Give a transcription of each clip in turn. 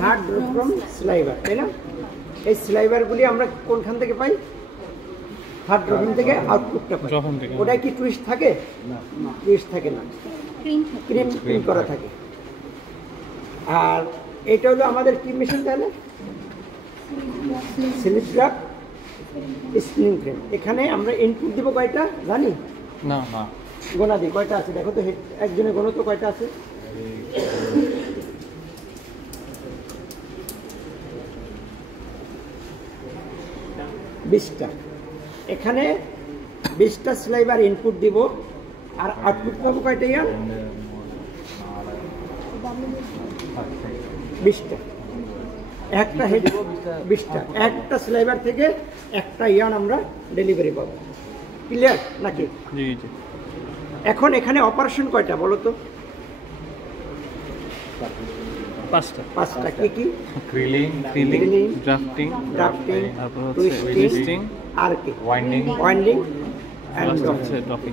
Third drop from sliver, তাই না? এই স্লাইভারগুলি আমরা কোনখান থেকে পাই? থার্ড ড্রপিং থেকে আউটপুটটা পাই। ওটাই কি টুইস্ট থাকে? টুইস্ট থাকে না, ক্রিম করা থাকে। আর এটা হলো আমাদের কি মেশিন তাহলে? Slip draft spinning frame. এখানে আমরা ইনপুট দিব কয়টা জানি না? গোনা দিই কয়টা আছে দেখো তো, একজনের গোনা তো কয়টা আছে? বিশটা। এখানে 20টা স্লাইভার ইনপুট দিব আর আউটপুট পাবো কয়টা ইয়ার? 20টা। একটা হেড 20টা, একটা স্লাইভার থেকে একটা ইয়ান আমরা ডেলিভারি পাবো। ক্লিয়ার নাকি? জি জি। এখন এখানে অপারেশন কয়টা বলো তো? 5টা। কি কি? ক্রিলিং, ড্রাফটিং, তারপর হচ্ছে টুইস্টিং, আর কি? Winding and dropping.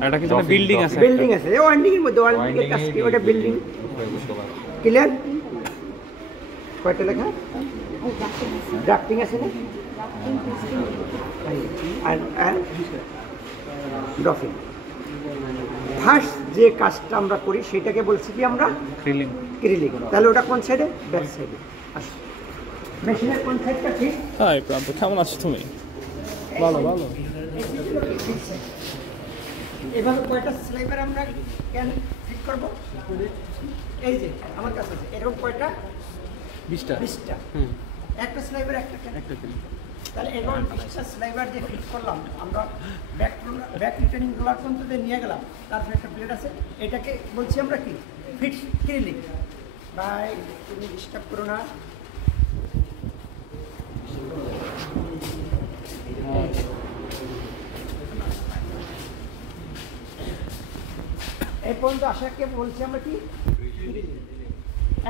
আর এটা কি যেন বিল্ডিং আছে? বিল্ডিং আছে। এই ওয়াইন্ডিং এর মধ্যে ওয়াইন্ডিং এর কাজ কি? ওটা বিল্ডিং। ক্লিয়ার? কয়টা লেখা? ড্রাফটিং আছে না? আর ড্রপিং। ফার্স্ট যে কাজটা আমরা করি সেটাকে বলছি কি আমরা? ক্রিলিং। তাহলে ওটা কোন সাইডে? ব্যাক সাইডে। আচ্ছা, মেশিনের কোন সাইডটা ঠিক? হাই প্রান্ত, কেমন আছো তুমি? ভালো। এভাবে কয়টা স্লাইভার আমরা ক্যান ফিট করব? এই যে আমার কাছে আছে এরকম কয়টা? 20টা। একটা স্লাইভার একটা ক্যান। তাহলে এবার 20টা স্লাইভার দিয়ে ফিট করলাম আমরা, ব্যাক রিটার্নিং রোলার পর্যন্ত নিয়ে গেলাম। তারপরে একটা প্লেট আছে, এটাকে বলছি আমরা কি? ফিট ক্রিলিং। ভাই তুমি ডিস্টার্ব করো না। এই পর্যন্ত আসাকে বলছি আমরা কি?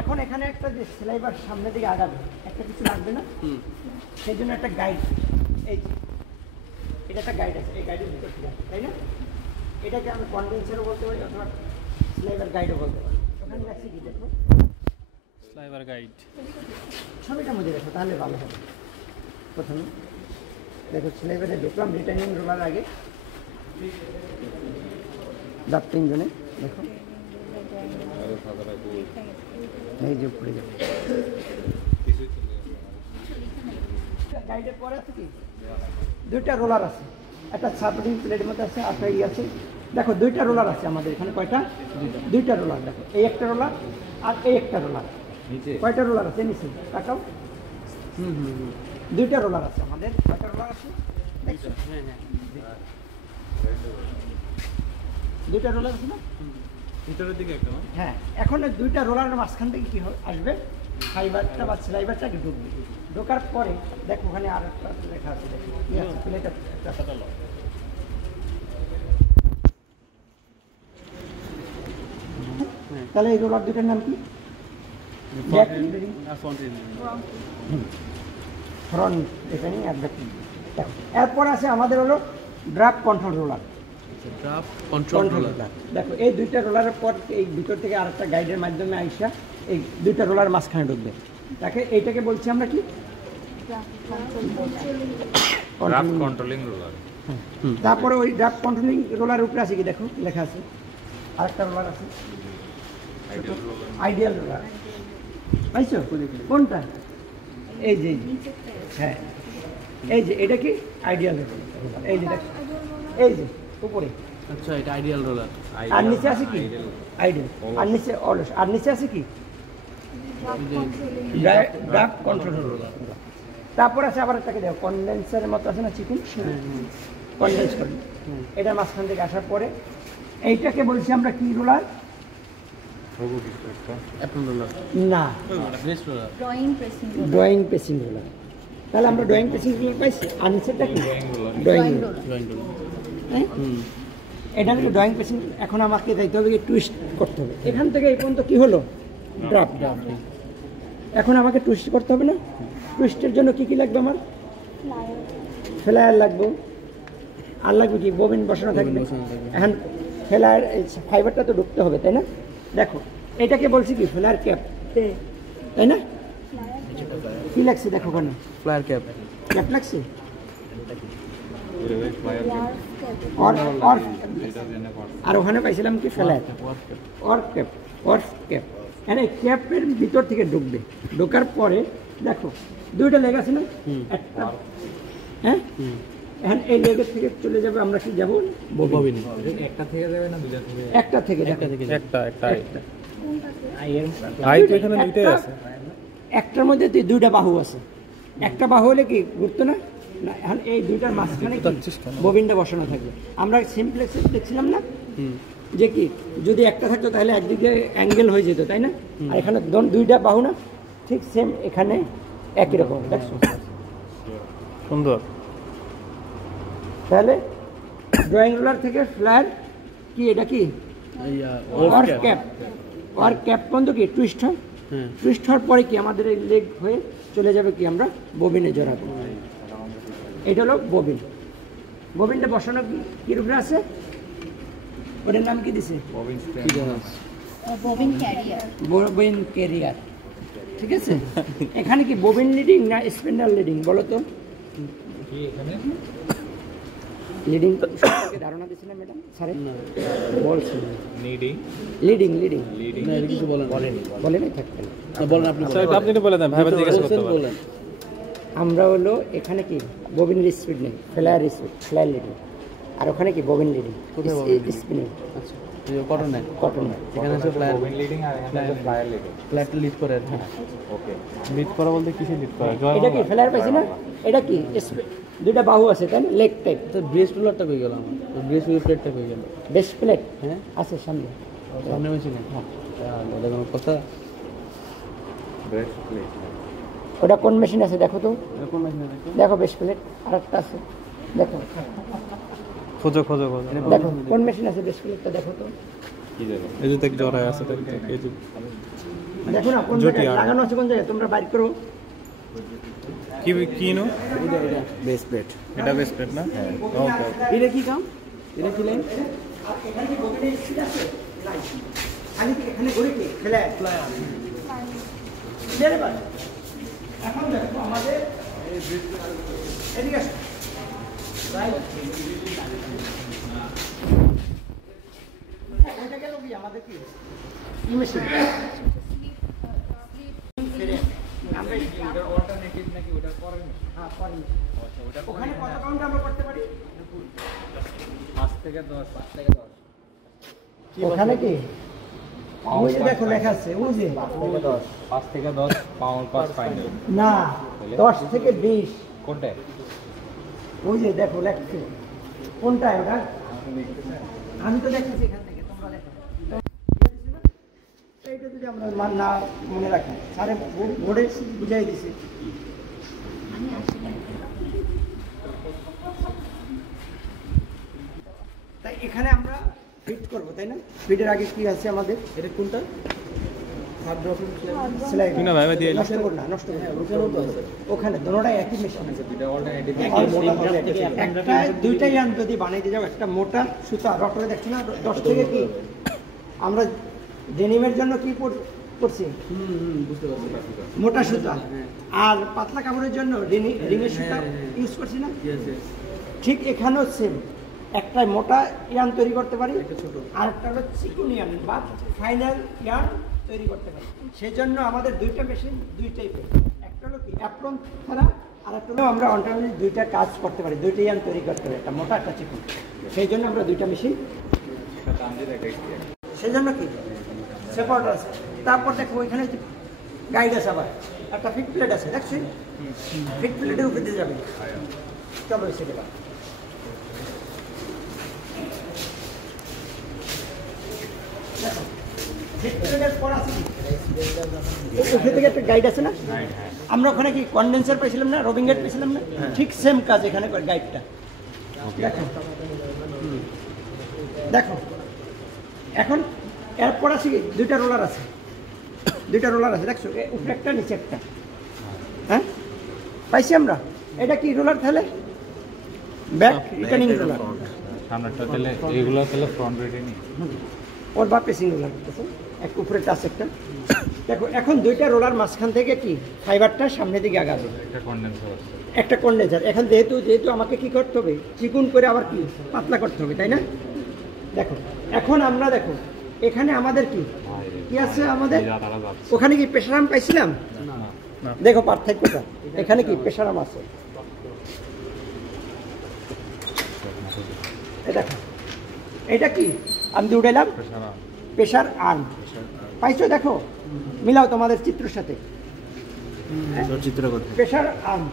এখন এখানে একটা যে স্লাইভার সামনে দিকে আগাবে, একটা কিছু লাগবে না? সেই জন্য একটা গাইড, এই এটা একটা গাইড আছে, এই গাইডের ভিতর থেকে আছে, তাই না? এটাকে আমি কন্ডেন্সারও বলতে পারি অথবা স্লাইভার গাইডও বলতে পারি। ওখানে লাগছে কি দেখো? Sliver guide. ছবিটার মধ্যে দেখো তাহলে ভালো হবে। প্রথমে দেখো স্লাইভারে ঢুকলাম রিটার্নিং রোলার আগে, ড্রাফটিং জোনে দেখো এই যে উপরে যাবে। গাইডের পরে আছে কি? 2টা রোলার আছে, একটা সাপোর্টিং প্লেটের মধ্যে আছে, একটা ই আছে। দেখো 2টা রোলার আছে আমাদের এখানে। কয়টা? 2টা রোলার। দেখো এই একটা রোলার আর এই একটা রোলার। কয়টা রোলার আছে নিচে? কাটাও। 2টা রোলার আছে আমাদের। কয়টা রোলার আছে দেখছো? হ্যাঁ 2টা রোলার আছে না ভিতরের দিকে একটা? হ্যাঁ। এখন 2টা রোলারের মাঝখান থেকে কি আসবে? ফাইবারটা বা স্লাইভারটাকে ঢুকবে। ঢোকার পরে দেখো ওখানে আর একটা লেখা আছে, দেখো প্লেটের একটা। তাহলে এই রোলার দুটার নাম কি? ফ্রন্ট রিটার্নিং আর ব্যাক। এরপর আছে আমাদের হলো ড্রাফট কন্ট্রোল রোলার। দেখো এই 2টা রোলারের পর এই ভিতর থেকে আরেকটা গাইডের মাধ্যমে আইসা এই 2টা রোলার মাঝখানে ঢুকবে। তাকে এইটাকে বলছি আমরা কি? Draft controlling roller. তারপরে ওই ড্রাফট কন্ট্রোলিং রোলারের উপরে আছে কি? দেখো লেখা আছে আরেকটা রোলার আছে, আইডিয়াল রোলার। পাইছো কোনটা? এই যে হ্যাঁ এই যে এটা কি? Ideal roller. এই যে দেখো এই যে উপরে। আচ্ছা, এটা আইডিয়াল রোলার। আর নিচে আছে কি? আইডিয়াল। আর নিচে অলস। আর নিচে আছে কি? Draft control roller. তারপর আছে আবার এটাকে দেখো কন্ডেন্সারের মতো আছে না, চিকেন কন্ডেন্স করি। এটা মাঝখান থেকে আসার পরে এইটাকে বলছি আমরা কি রোলার? না, ড্রয়িং প্রেসিং রোলার। তাহলে আমরা ড্রয়িং প্রেসিং রোলার পাইছি। আর নিচেরটা কি? Drawing roller. এটা হলো ড্রয়িং প্রেসিং। এখন আমাকে যাইতে হবে টুইস্ট করতে হবে। এখান থেকে এই পর্যন্ত কি হলো? ড্রাফট। এখন আমাকে টুইস্ট করতে হবে না? টুইস্টের জন্য কি কি লাগবে আমার? ফ্লায়ার লাগবে। আর লাগবে কি? ববিন বসানো থাকবে। এখন ফ্লায়ার ফাইবারটা তো ঢুকতে হবে, তাই না? দেখো এটাকে বলছি কি? Flyer cap. তাই না? কি লাগছে দেখো ওখানে, ফ্লায়ার ক্যাপ। ক্যাপ লাগছে, আর ওখানে পাইছিলাম কি ফ্ল্যাট অর্ফ ক্যাপ। মানে ক্যাপের ভিতর থেকে ঢুকবে, ঢোকার পরে দেখো দুইটা লেগ আছে না, একটা হ্যাঁ, এখন এই লেগের থেকে চলে যাবে, আমরা কি যাবো ববিন। একটা থেকে যাবে না দুইটা থেকে? একটা থেকে, একটা একটার মধ্যে দুইটা বাহু আছে, একটা বাহু হলে কি ঘুরতো না, না এখন এই দুইটার মাঝখানে ববিনটা বসানো থাকবে। আমরা সিমপ্লেক্সে দেখছিলাম না যে কি যদি একটা থাকতো তাহলে একদিকে অ্যাঙ্গেল হয়ে যেত, তাই না? আর এখানে দুইটা বাহু না, ঠিক সেম এখানে একই রকম, দেখছো সুন্দর। তাহলে ড্রয়িং রোলার থেকে ফ্ল্যাট কি, এটা কি অর ক্যাপ পর্যন্ত কি টুইস্ট হয়, টুইস্ট হওয়ার পরে কি আমাদের এই লেগ হয়ে চলে যাবে কি আমরা ববিনে জড়াবো। এটা হলো ববিন। ববিনটা বসানো কি রূপে আছে, ওটার নাম কি দিছে? Bobbin career. ঠিক আছে, এখানে কি ববিন লিডিং না স্পিন্ডাল লিডিং বলো তো? লিডিং ধারণা দিছি না ম্যাডাম? স্যারে বলছেন লিডিং বলেনি থাকতেন, বলেন আপনি। আপনি বলে দেন, ভাই জিজ্ঞেস করতে বলেন। আমরা হলো এখানে কি ববিনের স্পিড নেই, ফ্লায়ার স্পিড, ফ্লায়ার লিডিং, আর ওখানে কি ববিন লিডিং স্পিনিং। আচ্ছা, কটন এখানে আছে ফ্লায়ার লিডিং আর এখানে আছে ফ্লায়ার লিডিং। ফ্লায়ার লিড করে, হ্যাঁ ওকে। লিড করা বলতে কিসে লিড করা? এটা কি ফ্লায়ার পাইছি না, এটা কি দুইটা বাহু আছে তাই না, লেগ টাইপ। তো ব্রেস্ট রোলারটা কই গেল আমার? ব্রেস্ট প্লেটটা কই গেল? বেস্ট প্লেট হ্যাঁ আছে সামনে মেশিনে। হ্যাঁ, ওটা কোনো কথা? ব্রেস্ট প্লেট ওটা কোন মেশিন আছে দেখো তো, কোন মেশিনে? দেখো বেস্ট প্লেট আর একটা আছে, দেখো খোঁজো দেখো কোন মেশিন আছে বেস্ট প্লেটটা দেখো তো। কি জায়গা? এই যে দেখ জড়ায় আছে, এই যে দেখো না কোন জায়গায় লাগানো আছে, কোন জায়গায় তোমরা বাইর করো। কি নো এটা বেস প্লেট, এটা বেস প্লেট না? ওকে। এটা কি কাম, এটা কি লাইন, আর এখানে কি ববিনের স্পিড আছে, লাইন খালি কি এখানে ঘুরে কি ফ্ল্যাট ক্লিয়ার। এবার এখন দেখো আমাদের এদিকে আসো, রাইট এটা গেল কি আমাদের কি মেশিন, আমরা অল্টারনেটিভ নাকি ওটা করেন? হ্যাঁ করি। ওখানে কত কাউন্ট আমরা করতে পারি? 5 থেকে 10। ওখানে কি ওই যে দেখো লেখা আছে, ওই যে 5 থেকে 10 পাউন্ড পাস ফাইনাল না, 10 থেকে 20। কোনটা? ওই যে দেখো লেখছে, কোনটা ওটা? আমি তো দেখতেছি এখান থেকে, তোমরা লেখো। এইটা যদি আমরা না মনে রাখি, স্যারে বোর্ডে বুঝাই দিছি। তাই এখানে আমরা ফিট করবো, তাই না? ফিটের আগে কি আছে আমাদের, এটা কোনটা সেলাই না ভাই দিয়ে নষ্ট করো না, নষ্ট করো। ওখানে দুটোটাই একই মেশিন আছে, একটা দুইটাই আন যদি বানাইতে যাও, একটা মোটা সুতা রটরে দেখছি না 10 থেকে কি আমরা ডেনিমের জন্য কি করছি, মোটা সুতা, আর পাতলা কাপড়ের জন্য রিংয়ের সুতা ইউজ করছি না। ঠিক এখানেও সেম, একটা মোটা ইয়ান তৈরি করতে পারি, আর একটা হলো চিকুন ইয়ান বা ফাইনাল ইয়ান তৈরি করতে পারি। সেই জন্য আমাদের দুইটা মেশিন দুই টাইপের, একটা হলো কি অ্যাপ্রন ছাড়া, আর একটা হলো আমরা অল্টারনেটিভ দুইটা কাজ করতে পারি, দুইটা ইয়ান তৈরি করতে পারি, একটা মোটা একটা চিকুন। সেই জন্য আমরা দুইটা মেশিন, সেই জন্য কি সেপারেট আছে। তারপর দেখো ওইখানে গাইড আছে, আবার একটা ফিট প্লেট আছে, দেখছি ফিট প্লেটের উপরে দিয়ে যাবে। চলো সেটা একটা গাইড আছে না, আমরা ওখানে কি কন্ডেন্সার পেয়েছিলাম না, রবিং গাইড পেয়েছিলাম না, ঠিক সেম কাজ এখানে গাইডটা। দেখো দেখো এখন এরপর আছে কি দুইটা রোলার আছে, দেখছো উপরে একটা নিচে একটা, হ্যাঁ পাইছি আমরা। এটা কি রোলার তাহলে ব্যাক রিটার্নিং রোলার, সামনেটা তাহলে এগুলো তাহলে ফ্রন্ট রিটার্নিং, ওর বা পেসিং রোলার, এক উপরে টাচ একটা দেখো এখন দুইটা রোলার মাঝখান থেকে কি ফাইবারটা সামনের দিকে আগাবে, একটা কন্ডেন্সার। এখন যেহেতু আমাকে কি করতে হবে, চিকুন করে আবার কি পাতলা করতে হবে, তাই না? দেখো এখন আমরা দেখো এখানে আমাদের কি আছে, আমাদের ওখানে কি প্রেসার আর্ম পাইছিলাম? দেখো পার্থক্যটা, এখানে কি প্রেসার আর্ম আছে, দেখো এটা কি আমি দিয়ে উঠাইলাম প্রেসার আর্ম, পাইছো? দেখো মিলাও তোমাদের চিত্রের সাথে, চিত্র করতে প্রেসার আর্ম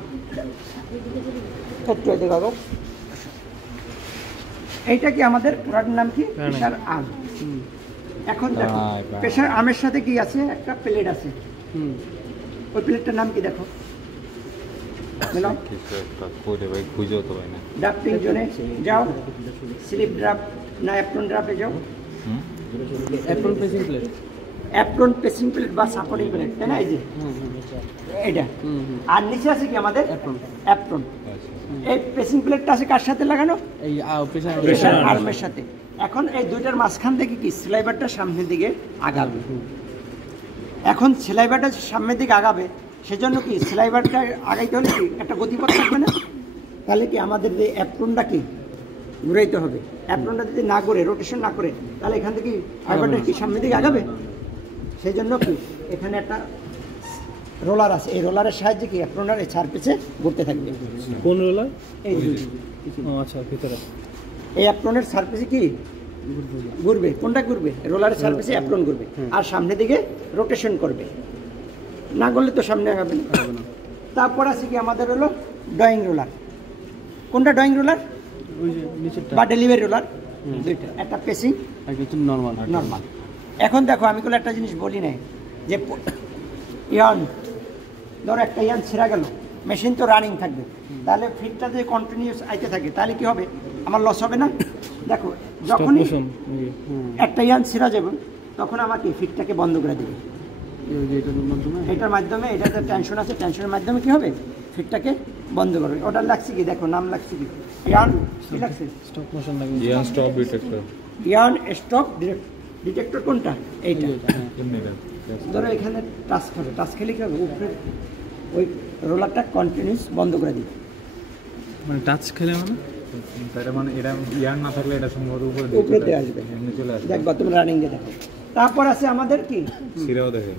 দেখো, এইটা কি আমাদের পুরাটার নাম কি প্রেসার আর্ম। এখন দেখো প্রেসার আর্মের সাথে কি আছে, একটা প্লেট আছে, ওই প্লেটটার নাম কি দেখো, ড্রাফটিং জোনে যাও, স্লিপ ড্রাফট না অ্যাপ্রন ড্রাফটে যাও, apron pressing plate, apron pressing plate বা সাপোর্টিং প্লেট, তাই না? এই যে এইটা, আর নিচে আছে কি আমাদের অ্যাপ্রন। এই প্রেসিং প্লেটটা আছে কার সাথে লাগানো, এই প্রেসার আর্মের সাথে। এখন এই দুইটার মাঝখান থেকে কি স্লাইভারটা সামনের দিকে আগাবে। এখন স্লাইভারটা সামনের দিকে আগাবে, সেজন্য কি স্লাইভারটা আগাইতে হলে কি একটা গতিপথ থাকবে না? তাহলে কি আমাদের যে অ্যাপ্রনটা কি ঘুরাইতে হবে, অ্যাপ্রনটা যদি না করে রোটেশন না করে তাহলে এখান থেকে ফাইবারটা কি সামনের দিকে আগাবে। সেই জন্য কি এখানে একটা রোলার আছে, এই রোলারের সাহায্যে কি অ্যাপ্রনের এই সারফেসে ঘুরতে থাকবে। কোন রোলার? এই আচ্ছা, ভিতরে এই অ্যাপ্রনের সারফেসে কি ঘুরবে, কোনটা ঘুরবে, রোলারের সারফেসে অ্যাপ্রন ঘুরবে আর সামনের দিকে রোটেশন করবে, না করলে তো সামনে আগাবে না। তারপর আছে কি আমাদের হলো ড্রয়িং রোলার। কোনটা ড্রয়িং রোলার বা ডেলিভারি রোলার? দুইটা, একটা পেসিং আর কিছু নরমাল। এখন দেখো আমি কোনো একটা জিনিস বলি নাই যে ইয়ান ধরো একটা ইয়ান ছেঁড়া গেল, মেশিন তো রানিং থাকবে, তাহলে ফিটটা যদি কন্টিনিউস আইতে থাকে তাহলে কি হবে, আমার লস হবে না? দেখো যখনই একটা ইয়ান ছেঁড়া যাবে তখন আমাকে ফিটটাকে বন্ধ করে দেবে, এটার মাধ্যমে, এটাতে টেনশন আছে, টেনশনের মাধ্যমে কি হবে, ফিটটাকে বন্ধ করবে। ওটার লাগছে কি দেখো, নাম লাগছে কি, ইয়ান কি লাগছে, স্টপ মোশন লাগে, ইয়ান স্টপ ডিটেক্টর, ইয়ান স্টপ ডিটেক্টর। কোনটা? এইটা। ধরো এখানে টাচ খাবে, টাচ খেলে কি হবে, উপরে ওই রোলারটা কন্টিনিউস বন্ধ করে দিবে। মানে টাচ খেলে মানে তার মানে এটা ইয়ার না থাকলে এটা সম্ভবত উপরেতে আসবে, চলে আসবে। দেখবা তুমি রানিং এ দেখো। তারপর আছে আমাদের কি সিরাও দেখেন,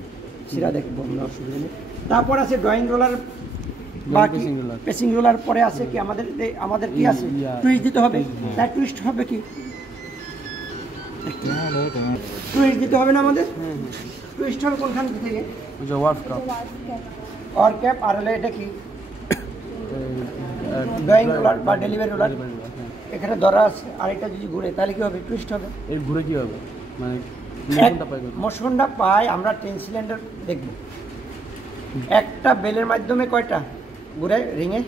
সিরা দেখবো আমরা, অসুবিধা নেই। তারপর আছে ড্রয়িং রোলার বা পেসিং রোলার। পরে আছে কি আমাদের কি আছে, টুইস্ট দিতে হবে। তাই টুইস্ট হবে কি, টুইস্ট দিতে হবে না আমাদের, টুইস্ট হবে কোনখান থেকে, ওয়ার ক্যাপ। আর হলে এটা কি ড্রয়িং রোলার বা ডেলিভারি রোলার, এখানে ধরা আছে, আর এটা যদি ঘুরে তাহলে কি হবে, টুইস্ট হবে। এর ঘুরে কি হবে, মানে মোশনটা পাই আমরা 10 সিলিন্ডার দেখব। একটা বেলের মাধ্যমে কয়টা ঘুরে, রিঙে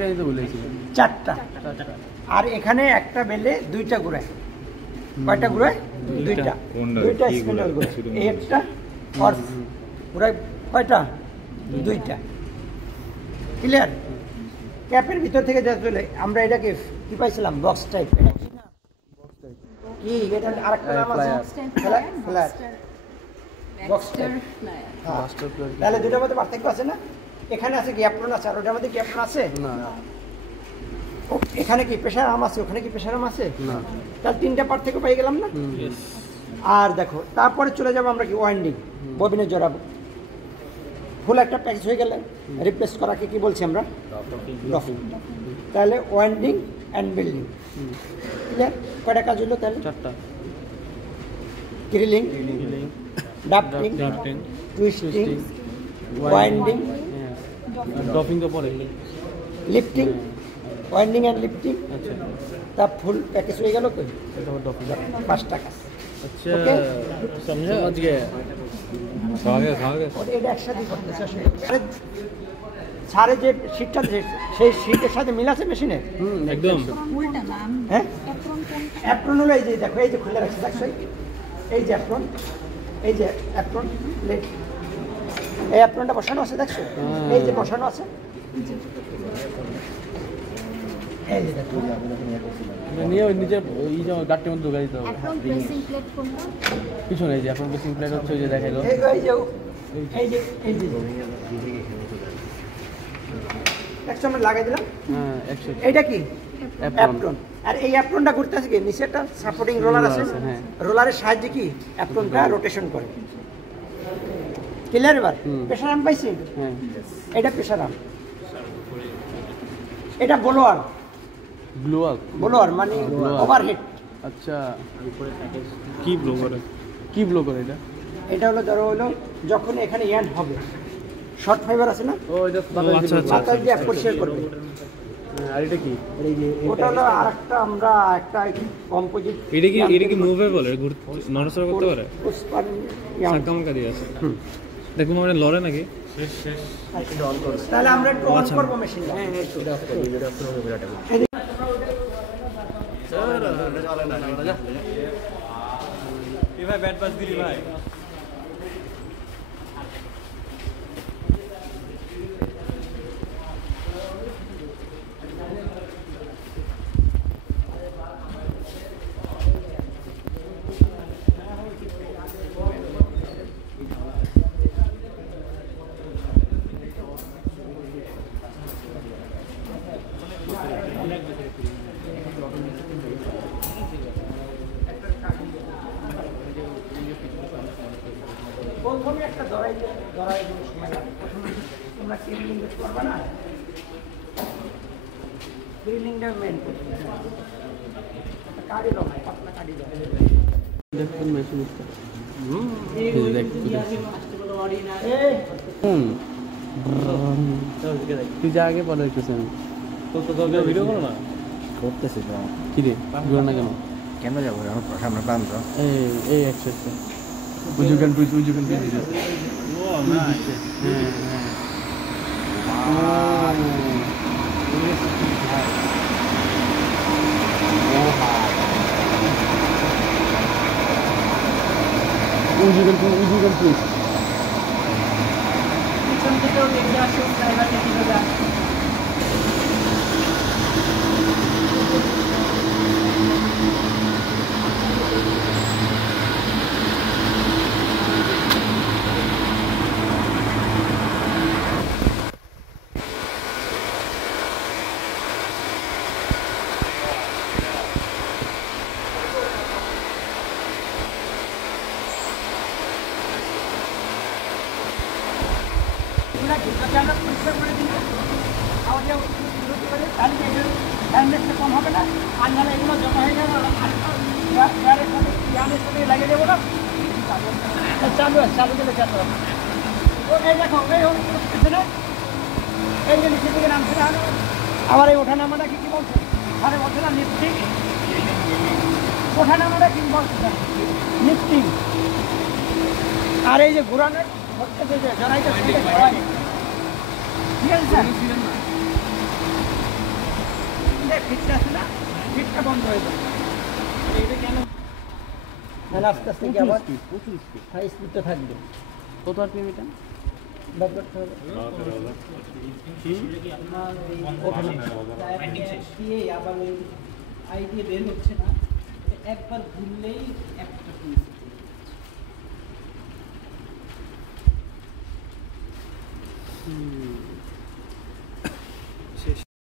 গাড়ি তো বলেছি 4টা, আর এখানে একটা বেলে 2টা ঘুরে, কয়টা ঘুরে, 2টা স্পিন্ডল ঘুরে। এই একটা আর ঘুরে কয়টা, 2টা। ক্লিয়ার? ক্যাপের ভিতর থেকে যা চলে, আমরা এটাকে কি পাইছিলাম, বক্স টাইপ। এটা কি না, কি এটা আরেকটা নাম আছে, ফ্ল্যাট বক্স টাইপ। তাহলে দুটোর মধ্যে পার্থক্য আছে না? এখানে আছে কি অ্যাপ্রন আছে, আর ওটার মধ্যে কি অ্যাপ্রন আছে না? এখানে কি প্রেসার আর্ম আছে, ওখানে কি প্রেসার আর্ম আছে না? তাহলে 3টা পার্থক্য পেয়ে গেলাম না? আর দেখো তারপরে চলে যাবো আমরা কি ওয়াইন্ডিং, ববিনে জড়াবো। ফুল একটা প্যাকেজ হয়ে গেলে রিপ্লেস করাকে কি বলছি আমরা, ডফিং। তাহলে ওয়াইন্ডিং অ্যান্ড বিল্ডিং ক্লিয়ার? কয়টা কাজ হলো তাহলে? 4টা। গ্রিলিং, ডাফটিং, টুইস্টিং, ওয়াইন্ডিং, ডফিং তো পরে, লিফটিং, ওয়াইন্ডিং অ্যান্ড লিফটিং। আচ্ছা, তা ফুল প্যাকেজ হয়ে গেল তো, 5টা কাজ। আচ্ছা, समझा समझ गया, এটা একসাথে করতেছে। সারে যে শীটটা সেই শীটের সাথে মিল আছে মেশিনে একদম। হ্যাঁ, অ্যাপ্রন হলো এই যে দেখো, এই যে খুলে রাখছে দেখছো, এই যে অ্যাপ্রন, এই যে অ্যাপ্রন, এই অ্যাপ্রনটা বসানো আছে দেখছো, এই যে বসানো আছে। এই যে দেখুন নিয়ে ওই নিচে এই যে গাড়ির মধ্যে ঢুকাই দিতে হবে এখন প্রেসিং প্লেট কোনটা? পিছনে এই যে এখন বেসিং প্লেট হচ্ছে ওই যে দেখাইলো এই যে এই যে একটা আমরা লাগাই দিলাম। হ্যাঁ 100 এইটা কি অ্যাপ্রন অ্যাপ্রন, আর এই অ্যাপ্রনটা ঘুরতেছে কি নিচে একটা সাপোর্টিং রোলার আছে, হ্যাঁ। রোলারের সাহায্যে কি অ্যাপ্রনটা রোটেশন করে। ক্লিয়ার? এবার প্রেসার আর্ম পাইছি, হ্যাঁ এটা প্রেসার আর্ম, এটা ব্লোয়ার, ব্লু আপ ব্লোয়ার মানে ওভারহেড। আচ্ছা কি ব্লো করে এটা? এটা হলো ধরো হলো যখন এখানে এন্ড হবে, শর্ট ফাইবার আছে না, ও এটা আচ্ছা বাতাস দিয়ে পরিষ্কার করবে। আর এটা কি? ওটা হলো আরেকটা আমরা একটা কম্পোজিট। এটা কি মুভেবল এর নড়াচড়া করতে পারে? সাকামকা দিয়ে আছে দেখো মানে লড়ে নাকি? তাহলে আমরা একটু অন করব মেশিনটা। হ্যাঁ একটু অফ করব, ভিডিও অফ করব বিরাট। ভাই ব্যাট বাজ দিলি ভাই। প্রথমে একটা ধরাই সময় লাগে, প্রথমে তোমরা ক্লিনিং করবা না, ক্লিনিংটা মেন করতে হবে। কাটি দাও, পাতলা কাটি দাও। দেখুন মেশিন ইস্তা এই তুই যা আগে বলে একটুছেন তো ভিডিও করো না। করতেছি তো কি রে ঘুরে না কেন? কেন যাবো আমার সামনে প্রান্ত এই আচ্ছা উজুগান টুইস ও নাইস। উজুগান টুইস পিছন থেকেও দেখে আসো, ড্রাইভারকে কিভাবে আসে। আমরা পরিষ্কার করে দিই, তাহলে কম হবে না, আর নাহলে এগুলো জমা হয়ে যাবে, এয়ারের সাথে ইয়ারের সাথে লাগিয়ে দেবো না। চালু দিলে চালু হবে। ও এই দেখো, এই উঠছে না, এই যে নিচে দিকে নামছে না, আবার এই ওঠা নামাটা কি বলছে? আরে বলছে না লিফটিং, ওঠা নামাটা কি বলছে? লিফটিং। আর এই যে ঘোরানোর হচ্ছে যে জড়াইটা ঘোরানো, ঠিক আছে স্যার? ফিটটা আছে না, ফিটটা বন্ধ হয়ে যাবে। এটা কেন? তাহলে আস্তে আস্তে কি আবার হাই স্পিডটা থাকবে। কত আরপিএম এটা? ব্যাক করতে হবে। আবার ওই আই দিয়ে বের হচ্ছে না, একবার ঘুরলেই একটা হুম